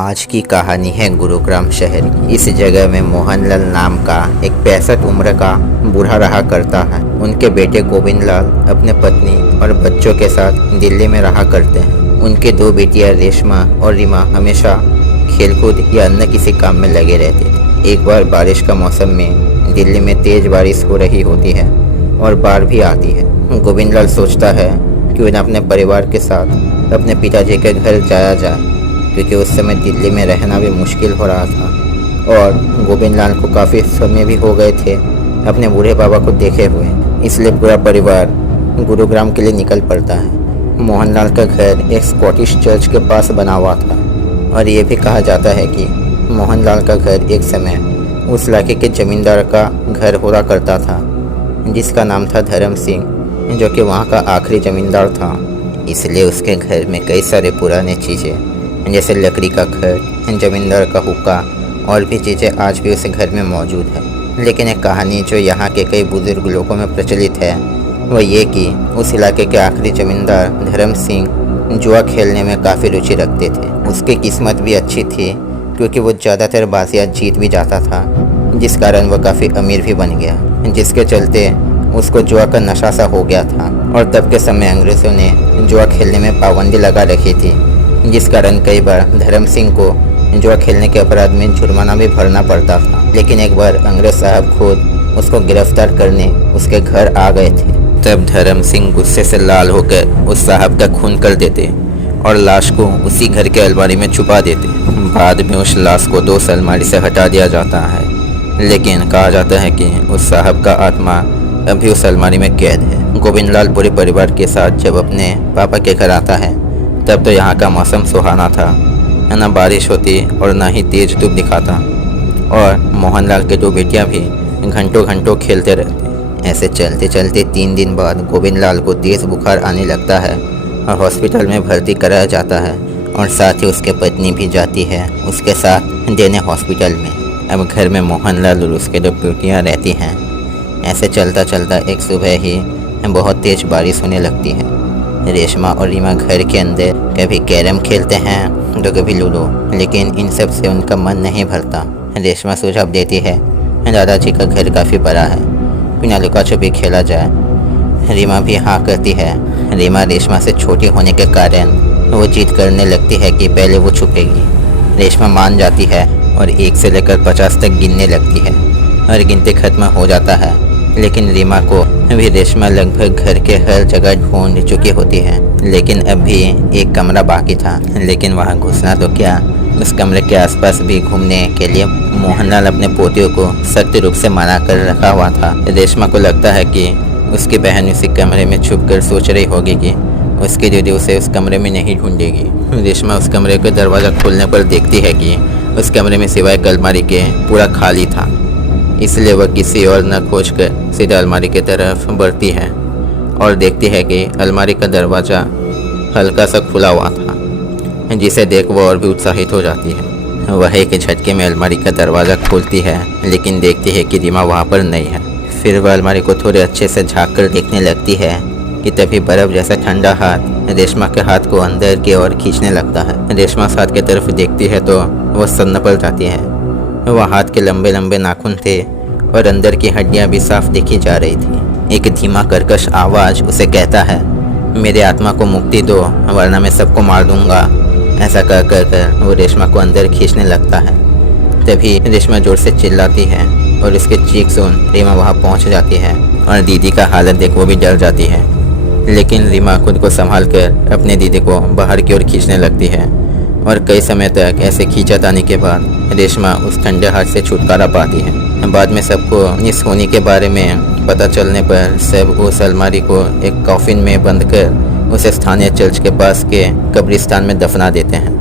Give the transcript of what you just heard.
आज की कहानी है गुरुग्राम शहर की। इस जगह में मोहनलाल नाम का एक 65 उम्र का बूढ़ा रहा करता है। उनके बेटे गोविंदलाल अपने पत्नी और बच्चों के साथ दिल्ली में रहा करते हैं। उनके दो बेटियां रेशमा और रीमा हमेशा खेलकूद या अन्य किसी काम में लगे रहते थे। एक बार बारिश का मौसम में दिल्ली में तेज बारिश हो रही होती है और बाढ़ भी आती है। गोविंदलाल सोचता है कि उन्हें अपने परिवार के साथ अपने पिताजी के घर जाया जाए, क्योंकि उस समय दिल्ली में रहना भी मुश्किल हो रहा था और गोविंदलाल को काफ़ी समय भी हो गए थे अपने बूढ़े बाबा को देखे हुए। इसलिए पूरा परिवार गुरुग्राम के लिए निकल पड़ता है। मोहनलाल का घर एक स्कॉटिश चर्च के पास बना हुआ था और ये भी कहा जाता है कि मोहनलाल का घर एक समय उस इलाके के जमींदार का घर हुआ करता था, जिसका नाम था धर्म सिंह, जो कि वहाँ का आखिरी जमींदार था। इसलिए उसके घर में कई सारे पुराने चीज़ें जैसे लकड़ी का घर, जमींदार का हुक्का और भी चीज़ें आज भी उस घर में मौजूद है। लेकिन एक कहानी जो यहाँ के कई बुजुर्ग लोगों में प्रचलित है वह ये कि उस इलाके के आखिरी जमींदार धर्म सिंह जुआ खेलने में काफ़ी रुचि रखते थे। उसकी किस्मत भी अच्छी थी क्योंकि वो ज़्यादातर बाजियाँ जीत भी जाता था, जिस कारण वह काफ़ी अमीर भी बन गया, जिसके चलते उसको जुआ का नशा सा हो गया था। और तब के समय अंग्रेज़ों ने जुआ खेलने में पाबंदी लगा रखी थी, जिस कारण कई बार धर्म सिंह को जुआ खेलने के अपराध में जुर्माना भी भरना पड़ता था। लेकिन एक बार अंग्रेज साहब खुद उसको गिरफ्तार करने उसके घर आ गए थे। तब धर्म सिंह गुस्से से लाल होकर उस साहब का खून कर देते और लाश को उसी घर के अलमारी में छुपा देते। बाद में उस लाश को 2 अलमारी से हटा दिया जाता है, लेकिन कहा जाता है कि उस साहब का आत्मा अभी उस अलमारी में कैद है। गोविंदलाल पूरे परिवार के साथ जब अपने पापा के घर आता है तब तो यहाँ का मौसम सुहाना था, ना बारिश होती और ना ही तेज धूप दिखाता, और मोहनलाल के 2 बेटियाँ भी घंटों घंटों खेलते रहते। ऐसे चलते चलते 3 दिन बाद गोविंदलाल को तेज बुखार आने लगता है और हॉस्पिटल में भर्ती कराया जाता है और साथ ही उसके पत्नी भी जाती है उसके साथ देने हॉस्पिटल में। अब घर में मोहनलाल और उसके 2 बेटियाँ रहती हैं। ऐसे चलता चलता एक सुबह ही बहुत तेज बारिश होने लगती है। रेशमा और रीमा घर के अंदर कभी कैरम खेलते हैं तो कभी लूडो, लेकिन इन सब से उनका मन नहीं भरता। रेशमा सुझाव देती है दादाजी का घर काफ़ी बड़ा है, बिना लुका छुपी खेला जाए। रीमा भी हाँ करती है। रीमा रेशमा से छोटी होने के कारण वो जिद करने लगती है कि पहले वो छुपेगी। रेशमा मान जाती है और 1 से लेकर 50 तक गिनने लगती है और गिनते खत्म हो जाता है। लेकिन रीमा को अभी रेशमा लगभग घर के हर जगह ढूंढ चुकी होती है, लेकिन अभी एक कमरा बाकी था। लेकिन वहां घुसना तो क्या, उस कमरे के आसपास भी घूमने के लिए मोहनलाल अपने पोतियों को सख्त रूप से मना कर रखा हुआ था। रेशमा को लगता है कि उसकी बहन उसी कमरे में छुप कर सोच रही होगी कि उसकी दीदी उसे उस कमरे में नहीं ढूंढेगी। रेशमा उस कमरे का दरवाज़ा खोलने पर देखती है कि उस कमरे में सिवाय अलमारी के पूरा खाली था। इसलिए वह किसी और न खोजकर सीधा अलमारी की तरफ बढ़ती है और देखती है कि अलमारी का दरवाज़ा हल्का सा खुला हुआ था, जिसे देख वह और भी उत्साहित हो जाती है। वह एक झटके में अलमारी का दरवाज़ा खोलती है, लेकिन देखती है कि रीमा वहाँ पर नहीं है। फिर वह अलमारी को थोड़े अच्छे से झाँक कर देखने लगती है कि तभी बर्फ़ जैसा ठंडा हाथ रेशमा के हाथ को अंदर की ओर खींचने लगता है। रेशमा उस हाथ की तरफ देखती है तो वह सन्न पड़ जाती है। वह हाथ के लंबे लंबे नाखून थे और अंदर की हड्डियां भी साफ देखी जा रही थी। एक धीमा कर्कश आवाज़ उसे कहता है, मेरे आत्मा को मुक्ति दो वरना मैं सबको मार दूंगा। ऐसा कर कर वो रेशमा को अंदर खींचने लगता है। तभी रेशमा जोर से चिल्लाती है और उसके चीख सुन रीमा वहाँ पहुँच जाती है और दीदी का हालत देख वो भी डर जाती है। लेकिन रीमा खुद को संभाल कर अपने दीदी को बाहर की ओर खींचने लगती है और कई समय तक ऐसे खींचत आने के बाद रेशमा उस ठंडे हाथ से छुटकारा पाती है। बाद में सबको इस होने के बारे में पता चलने पर सब उस अलमारी को एक कॉफिन में बंद कर उसे स्थानीय चर्च के पास के कब्रिस्तान में दफना देते हैं।